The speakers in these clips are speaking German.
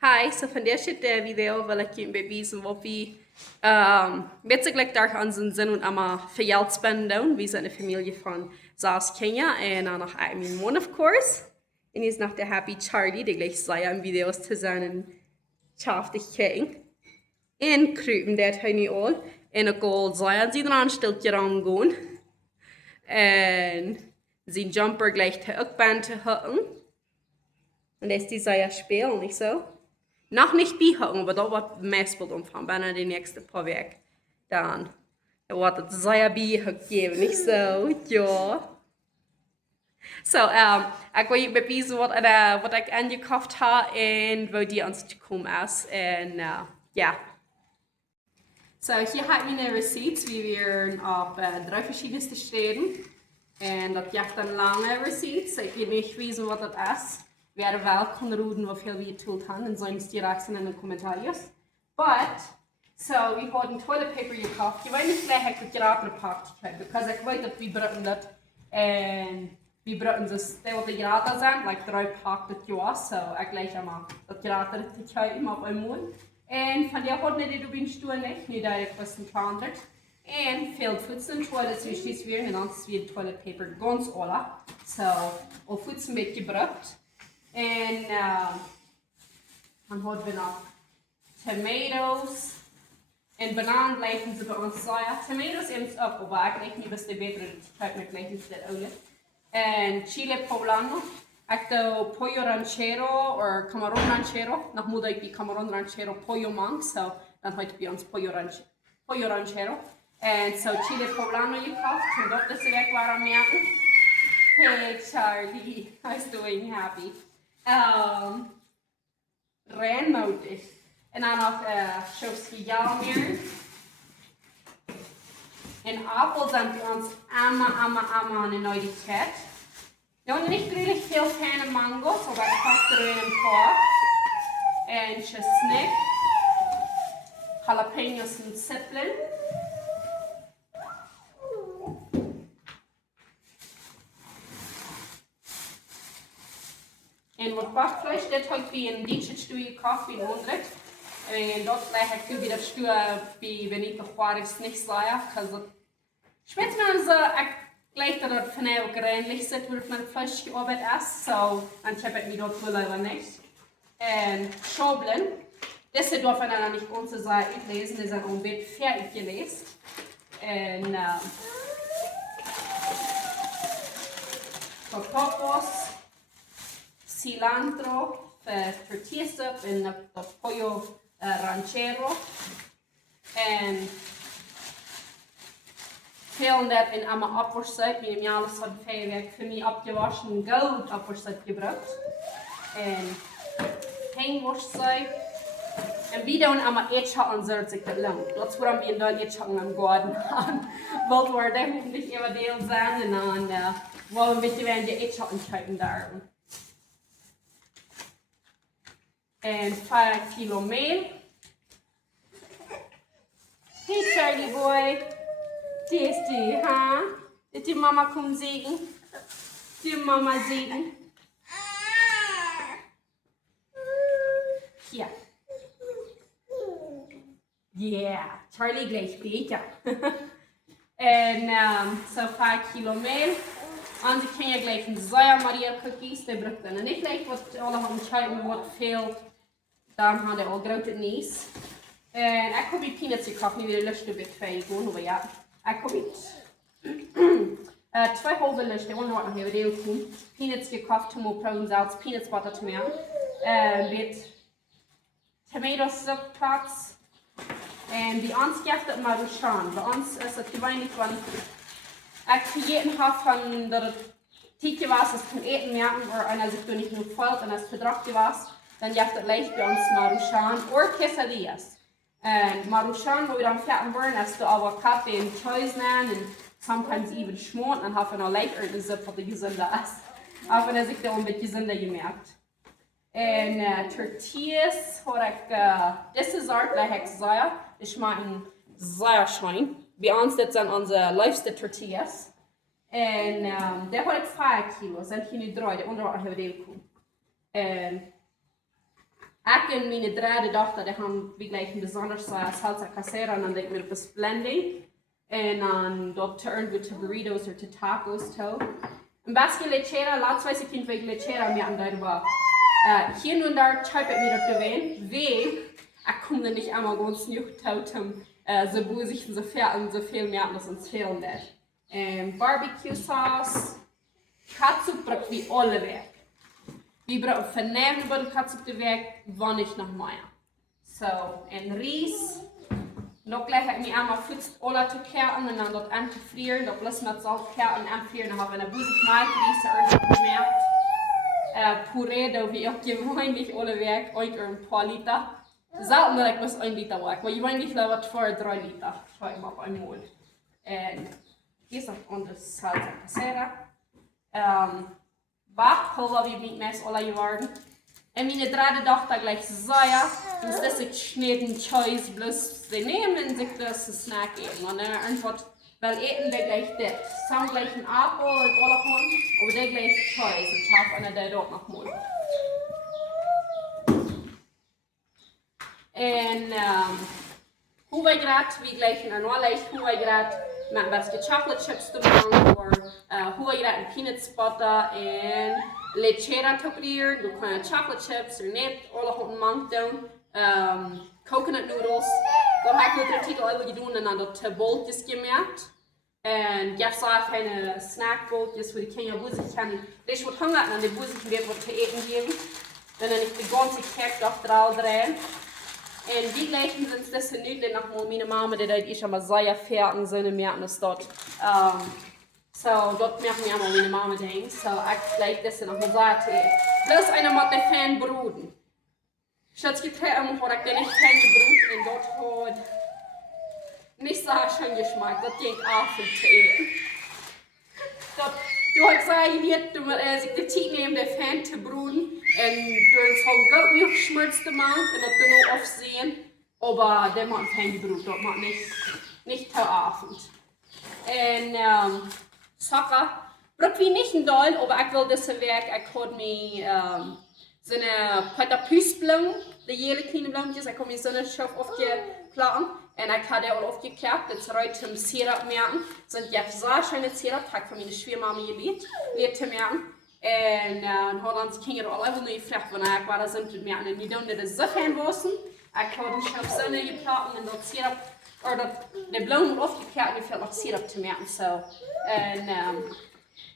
Hi, so van deze video wil ik je bewijzen wat we basically daar aan zijn zin en allemaal veel geld spenden. We zijn een familie van South Kenya en dan nog mijn man, of course. En is nog de Happy Charlie, die gleich zei in video's te zijn en schaftig ging. En kruipen dat hij niet al. En ik al zei, sie dan stiltje aan gaan. En zijn jumper gleich te ook band te houden. En dat is die zei spelen, niet zo? Noch nicht bihaken, aber da wird meestal omvang, bijna de nächste paar weken. Dan wordt het zeer bijgegeven, niet zo? Ja. Ik wil je bewijzen wat ik aangekocht heb en waar die ons te komen is. En ja. So, hier hat meine Receipts, wie wir auf 3 verschiedenste steden. En dat jaagt dan lange receipts. Ik weet niet weten wat dat is. Wer wel kan roeden hoeveel we getoold hebben en sonst direkt in de commentarios. But, so, we hadden toilet paper gekocht. Je weet niet gleich dat je dat gepakt hebt, because ik weet dat we bruiten dat en we bruiten ze stel de gratis zijn, like 3 pakt dat je was, so ik gleich allemaal dat gratis dat je immer op een mond. En van die hadden die du stoel niet, nu dat ik was een 200. En veel voedsel, toilet zo is weer en dan is weer toilet paper ganz alle. So, al voedsel een beetje gebruikt. En dan hadden we nog tomatoes. En bananen blijven ze bij ons zeggen. Tomatoes is ook, maar ik weet niet of de betere type met blijven ze dat oude. En chile poblano. Ik doe pollo ranchero of camarón ranchero. Nog moet ik die camarón ranchero pollo mang. So, dan heet het bij ons pollo ranchero. En zo chile poblano gekocht. En dat is de weg waar we merken. Hey Charlie, I'm doing happy. Renmotig. En dan nog Schofsky-Jalmeer. En appels zijn bij ons allemaal een neuigheid. Nou, niet really veel fijne mango's, aber ik pak er een paar. En chestnut. Jalapenos en zeppelin. En wat bakvlees, dit heb ik bij een dietje stuur gekocht bij een honderd. En dat leg ik nu weer stuur bij Benito Juarez niet slaan. Schmeckt man so, ik gleich dat het vanaf ook reinlich zit, waar mijn vlees gearbeitet is. So, dan heb ik niet dat willen niet. En Schoblen. Deze darf ik dan niet onze Seite uitlezen, die zijn een beetje fertig gelezen. En totopos. Cilantro, tortillas en pollo ranchero. En veel dat in allemaal appelsuip. We hebben alles van 5 weken voor mij opgewassen goud appelsuip gebruikt. En hengworstsuip. En we doen allemaal etschatten zodat ik het lang. Dat is waarom we dan etschatten aan garden gaan. Want we definitiv immer deel zijn en dan wollen we een beetje weer de etschatten kijken daar. En 5 kilo meel. Hey Charlie boy. Die is die, huh? Did die mama komen zeggen? Die mama zeggen? Ja. Yeah, Charlie gleich beter. En so 5 kilo meel. En die kun je gleich een Soja Maria cookies, die brukt dan niet gleich wat alle gaan schrijven wat veel. Dan hadden we al grote nieuws. En ik heb die peanuts gekocht, nu weer lustig bij 2 gewoon, maar ja. Ik heb die 2 halve lustig, die nog heel deel komen. Peanuts gekocht, om op proeven zelfs peanuts butter te maken. Met tomato subplots. En die ons geeft het Maruchan. Bij ons is het gewöhnlich van. Ik gegeten heb van dat het tietje was, als ik kon eten merken, en als ik toen niet genoeg valt en als het verdragje was. Dan jaagt het leicht bij ons Maruchan of quesadillas. En Maruchan, wo we dan fertig worden, is de avocado en choice nemen en sometimes even schmoren. Dan hebben we nog leicht een zip wat de gezonder is. Maar dan is ik dan een beetje gezonder gemerkt. En tortillas, hoor ik, deze soort leg ik zeer. Die smaken zeer schoon. Bij ons, dit zijn onze leukste tortillas. En daar hoor ik 5 kilo, zijn hier nu 3, de onderhoud hebben we deel. En Ich und meine dritte Tochter, die haben wie gleich ein besonderes Salsa Casera und dann denken wir das Blending. Und dann dort turnen wir zu Burritos oder zu Tacos. Ein bisschen Lechera, laatst ich kind wegen Lechera mir an der war. Hier und da schreibe ich mir das gewähnt, weil ich komme nicht einmal ganz nicht tautem, so busig und so viel mehr, als uns fehlen wird. Barbecue Sauce, Katsup braucht wie alle weg. Wir brauchen vernehmen über die Katsup weg, wann ich noch mehr. So, ein Ries. Nog leg ik me aan mijn voet alle te kerten en dan dat aan te frieren. Dat plus met zout kerten en frieren. Dan hebben we een boezig maakries erin gemerkt. Puree, dat we ook gewöhnlich alle werk uit een paar Liter. Zelten dat ik was 1 Liter werk, maar gewöhnlich wat voor 3 Liter. Schau ich mal auf einmal. En hier ist auch unsere Salsa Casera. Backpulver, wie mit mes alle geworden. En mijn dritte Tochter gleich Säuer, dus dat ik schneiden Choice, bloß sie nehmen sich das Snack eben. Und dann einfach, weil eten wir gleich das. Zusammen gleich ein Apfel und alle Hund, aber der gleich Choice. Und ich habe einer der dort noch mal. En hoe wij gerade, wie gleich in Norwegen, hoe wij gerade met een beetje chocolate chips te maken, of hoe wij gerade een peanut butter en lechera te creëren. Dan kan je chocolate chips er net alle honden mank doen. Coconut noodles. Dan heb ik de titel al gedaan en dan dat bolletjes gemerkt. En ik heb zelf een snackbolletjes voor de kinderen die zich kan. Dus wat honger en de boezig weer wat te eten geven. Dan heb ik de ganze kerk achterhaal draaien. En die gleichen sind das nu, denn noch mal meine Mama, die dort ist aber sehr fertig sind, merken es dort. So, dort merken wir einmal meine Mama denkt. So, ich gleich das noch mal sagen. Bloß einer mit der Fan bruden. Statt getrennt, hat ich nicht Fan gebrut und dort hat nicht so schön Geschmack. Das geht auch für Tee. Du hast gesagt, sich die Zeit nehmen, der Fan zu bruden. En door zo'n goudmilch schmutz te maken en dat dan ook afzien. Maar dat maakt geen gebruik, dat maakt niet ter avond. En Sukker, braucht wie nicht ein Doll, aber ich will das Werk, ich habe mir so eine Patapüsblumen, die jede kleine Blumentjes, ich habe mir so eine Schauf aufgeplatten und ich habe auch aufgeklärt, das heute im Sirup merken, sind ja sehr schöne Sirup, ich habe von meiner Schwiegermama geliebt zu merken. En Hollandse kinderen al even nu vragen van ik waar zijn het meer en die doen dat zo fijn wassen. Ik had een schap zonne geplaatst en dat sirup, of dat de bloem wordt opgekert en veel nog sirup te merken zo. En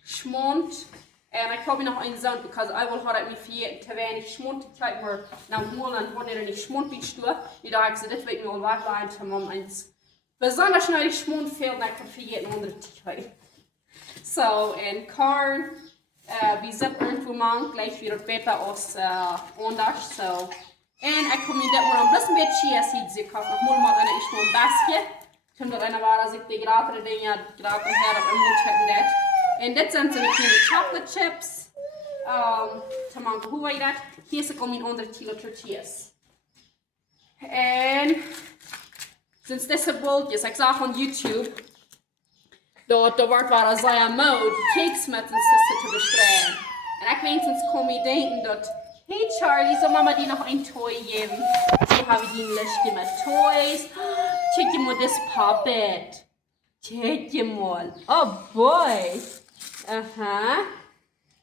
schmond. En ik heb nog een zon, because I will have me vier te weinig schmond. Ik kijk maar naar Holland wanneer er niet schmond bij stoor. Die dacht ik ze dit weet ik nog wat waren te mam eens. Besonders schnell die schmond veel naar ik vergeten onder te krijgen. So en corn. Wie zit irgendwo man, gleich wieder besser als anders. So. Und ich komme mit dem mal ein bisschen Chia Seeds gekauft. Noch mal eine ich mal ein Basket. Ich habe eine war, dass ich die gerade Dinge gerade her auf einmal checken das. Und das sind so eine kleine Chocolate Chips. Tamam, hoe weet je dat? Hier is mijn onder kilo tortillas. En sinds deze bolletjes, ik zag op YouTube. Dat wordt waar zij mode cakes met een zuster te bestrijden. En ik weet sinds kom je denken dat, hey Charlie, zal mama die nog een toy geven? Die hebben die een lesje met toys. Check je maar dit puppet. Check je maar. Oh boy. Aha.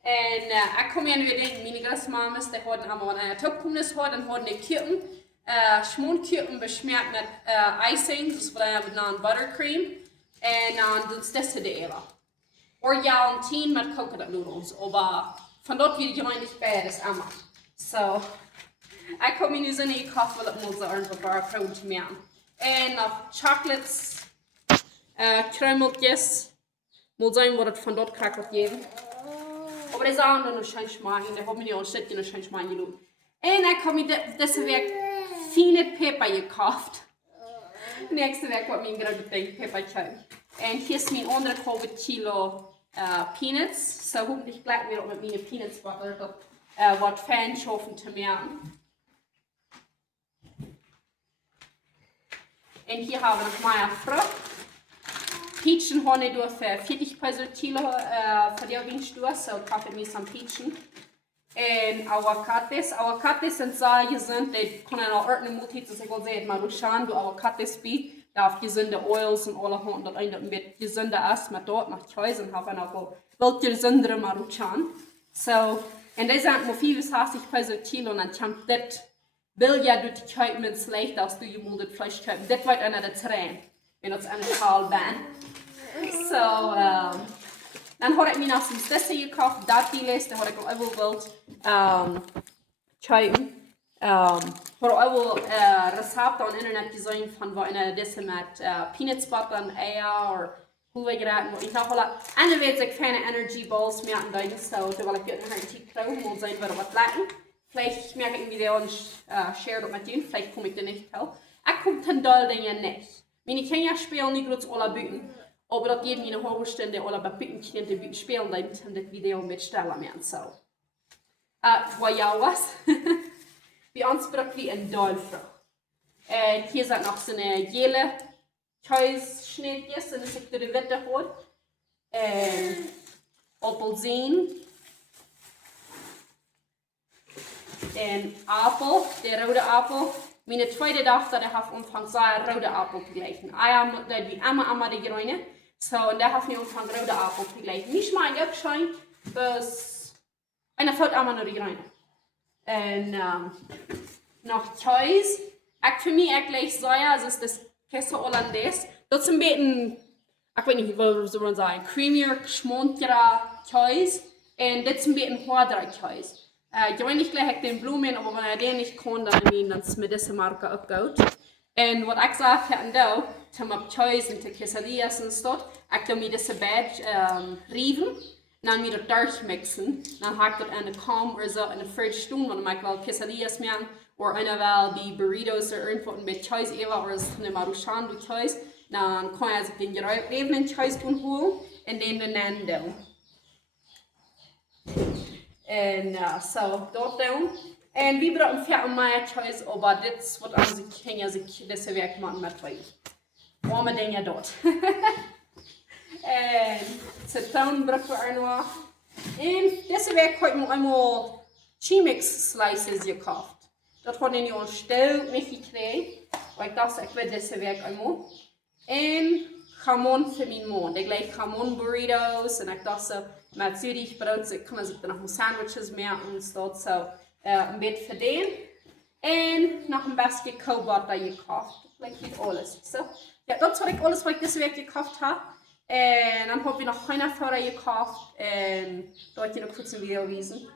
En ik kom hier weer denken, mijn grootmamas, die hadden allemaal een topkomnis gehad en hadden die kippen. Schmoonkippen besmeerd met icing, dus we hebben dan buttercream. En dan doen ze dat de hele. Of ja, een 10 met coconut noodles. Maar van dat weer je niet bij is allemaal. So, ik heb me nu zo'n gekauft, weil ik moet zo een paar vrouwen te maken. En nog chocolates, kruimeltjes. Moet zijn wat het van dat krijgt wat geven. Maar die zijn dan nog geen smaak. En daar heb ik niet al zitten nog geen smaak gedaan. En ik heb me deze week fine peper gekauft. Nächste week wat mijn grote ding peper kopen. En hier is mijn andere halve kilo peanuts. So hoffentlich bleibt mir auch mit meinen Peanuts butter, dat wat fijn schaffen te merken. En hier haben wir noch mehr Frucht. Peachen habe ich durch 40 Kilo für die Winst durch, so kaufe ich mir some Peachen. En aguacates sind sehr gesund, die können auch ordnen Multis, das ich will sehen, Maruchan, du aguacates bi, darf gesunde Oils und alle Hunden, das eine mit gesunde Essen, mit dort nach Käse und haben auch wel gesundere Maruchan. So, en die sind mo vieles hast ich bei so Kilo und dann kommt das, will ja du die Käupe mit schlecht, als du gemuldet Fleisch kaufen, das wird einer der Tränen, wenn das eine Schal bin. So, dann habe ich mir noch das Dessert gekauft, Dattiles, da habe ich auch gewollt kaufen. Habe auch Rezepte auf Internet gesehen von wo einer Dessert mit Peanut Butter und Eier oder hoe geraten. Ich habe eine weet ik keine Energy Balls mehr an deinen so, da will ich dir einen Tee kaufen und sehen, was lassen. Vielleicht merke ich mir und share das mit dir, vielleicht komme ich dir nicht helfen. Ich komme den Teil Dinge nicht. Meine Kinder spielen nicht gut alle Büten. Aber dat geht mir eine halbe Stunde oder bei Büten spielen, dann kann das Video mitstellen mehr so. Guayabas. Bei uns braucht wir ein Dahlfrucht. Hier sind noch so eine gelbe Käseschnittjes, und das ist der Witte hat. Appelsien. Apfel, der rote Apfel. Meine tweede dochter heeft omvang zo'n rode appel gekregen. Eier moet dat wie allemaal de groene. So, und der hat mir omvang rode appel gekregen. Mich mag ook schon, bis einer fällt allemaal nur die groene. Und noch Käse. Ich für mich eigentlich Soja, das ist das Käse Hollandaise. Das ist ein bisschen, ich weiß nicht, was soll man sagen, creamier, geschmonterer Käse. Und das ist ein bisschen harter Käse. Ich weiß nicht gleich den Blumen, aber wenn den nicht kann, dann ist mir diese Marke abgeholt. Und was ich gesagt habe, da, zum Käse und die Quesadillas und so, ich habe mir diese Bad riven, dann mir das durchmixen, dann habe ich das in der Kalm oder so in der Viertelstunde, wenn ich mal Quesadillas machen, oder einer will die Burritos oder irgendwo mit Käse oder eine Maruchan mit Käse, dann kann ich den geräubten Käse holen und den nennen. En so, dort doen. En we brauchen veel meer Käse, aber das wird also Kinder sich diese Werk machen mit zwei. Warme Dinge dort. En Zitronen brauchen wir auch noch. Und diese Werk habe ich einmal Chimix Slices gekauft. Das hat ich auch still nicht gekriegt, weil ich dachte, ich will diese Werk einmal. Und Jamon für meinen Mann. Der gleich Jamon Burritos und ich dachte, mit Zürichbrot kann man sich dann noch Sandwiches machen und so ein bisschen für den. Und noch ein bisschen Cobutter gekauft. Vielleicht geht alles. So, ja, das war alles, was ich diese Woche gekauft habe. Und dann habe ich noch keine Förder gekauft. Und da habe ich noch kurz ein Video wiesen.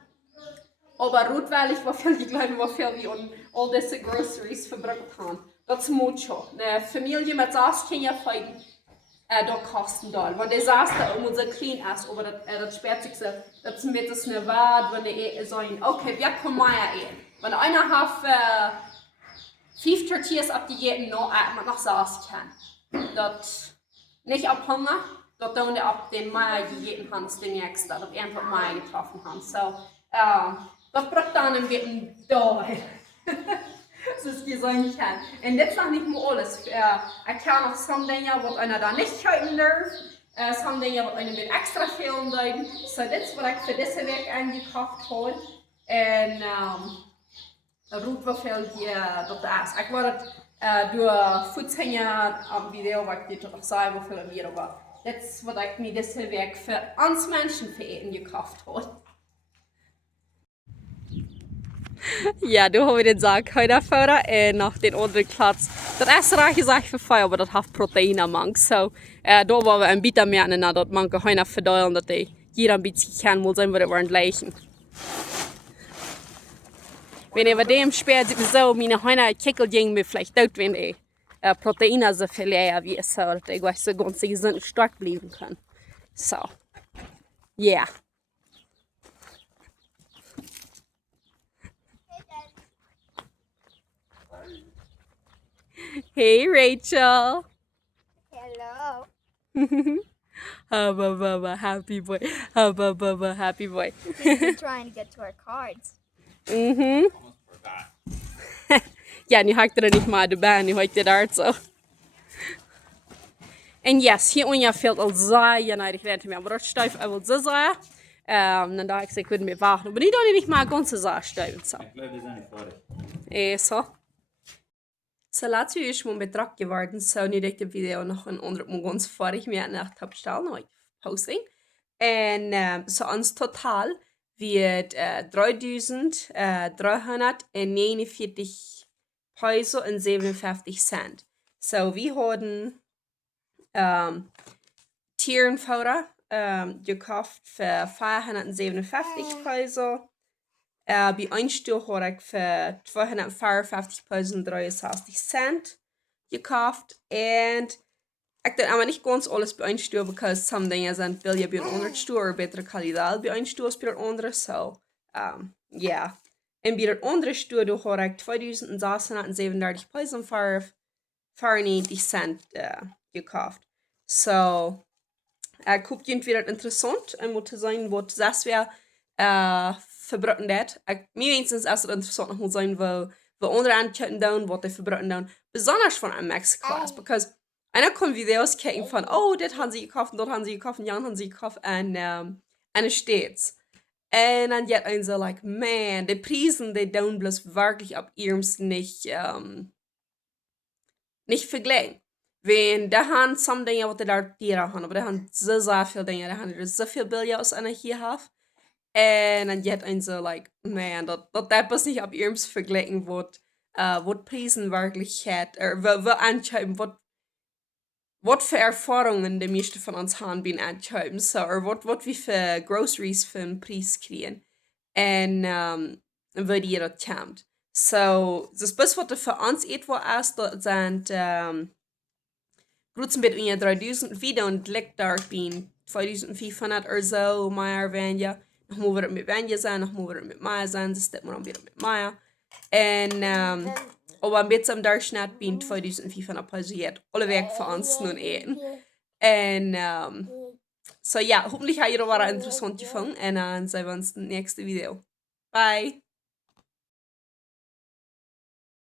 Aber rotweilig war viel, die Leute war viel wie und all diese Groceries verbraucht haben. Das ist mucho. Eine Familie mit 6 Kindern feiern. Da kosten doll. Weil der saß da und unser clean ist, aber das sperrt sich so, das ist das eine Wahrheit, wenn die sagen, okay, wir kommen mal ein. Wenn einer hat 5 Tortillas abgegeben, noch saß kann. Das nicht ab Hunger, das tun die ab den Meier gegeben haben, das den nächsten, das einfach Meier getroffen haben. So, das braucht dann ein bisschen doll. Das ist wie sagen kann. Und das ist noch nicht mehr alles. Ich kann noch some Dinge, was einer da nicht kaufen darf. Some Dinge, was einer mit extra fehlen darf. So, das ist, was ich für diese Werk eingekauft habe. Und Ruth war viel hier durch das. Ich war durch Fußhänger am Video, was ich dir doch sagen, wofür wir war. Das ist, was ich mir diese Werk für uns Menschen für Eten gekauft habe. Ja, du har vi den sak höjda förra nach den andra plats. Det är så rätt sagt för fire, men det har proteiner mang. Så då var vi en bit av mer än att man kan höjna fördelen att det ger en bit kan mål sein, vad det var en gleichen. Wenn ich bei dem spät so meine höjna kickelgäng mir vielleicht dort wenn die Proteiner so viel wie es so, dass ich weiß so ganz gesund und stark bleiben kann. So, yeah. Hey Rachel. Hello. Hubba bubba, happy boy. Hubba bubba, happy boy. We're trying to get to our cards. Mhm. Ja, nu hakte det inte med det band, nu hakte det alltså. En yes, hier unja fehlt al zaai, ja, nein, ich werde mir aber steif, I will so zaai. Dan dacht ik, ik wil meer wachten. Maar niet dat ik maar ganze Sache stuiven. So. Ich glaube, wir sind nicht fertig. So. So, laatst uur is mijn bedrag geworden. So, nu dat ik de video nog een onder mijn ganz fertig meer nacht heb stellen. Nou, posting. En so ons totaal wird 3.349 Peso und 57 Cent. So, wir haben Tierenfutter gekauft für 457 Peso. Bei Einstuhl habe ich für 254 Peso und 63 Cent gekauft. Und ich denke aber nicht ganz alles bei Einstuhl, weil some Dinge sind billiger bei einem anderen Stuhl oder bessere Qualität bei Einstuhl als bei der anderen. So, yeah. Und bei der anderen Stuhl habe ich 2637 Peso und 94 Cent gekauft. So, ich gucke irgendwie das interessant und muss sagen, was das wäre verbrochen dat. Mir wenigstens ist es interessant noch mal sein, wo andere Anketten down, was die verbrochen down. Besonders von einem Mexiko ist, because einer kann Videos gucken von, oh, das haben sie gekauft, dort haben sie gekauft, Jan haben sie gekauft, und es steht's. Und dann geht ein so, like, man, die Preisen, die down bloß wirklich ab ihrem nicht vergleichen. Wenn da haben some Dinge, was die da Tiere haben, aber da haben so viele Dinge, da haben so viel billiger als einer hier hat. Und dann geht ein so, like, man, das ist nicht ab ihrem vergleichen, was Preisen wirklich hat, oder wo anschreiben, was für Erfahrungen die meisten von uns haben beim Anschreiben, so, oder was wie für Groceries für einen Preis kriegen. Und wo die das kommt. So, das bis was für uns etwa ist, das sind gut mit 3000 wieder und liegt da bin 2500 oder so, mehr wenn ja. Nog moeten we het met Wenje zijn, nog moeten we het met Maya zijn. Dus dit moet dan weer met Maya. En op een beetje daar snel bin 2500 Peso jetzt alle weg voor ons nun eten. En so ja, hoffentlich hat ihr was interessant gefunden. Und dann sehen wir uns im nächsten Video. Bye!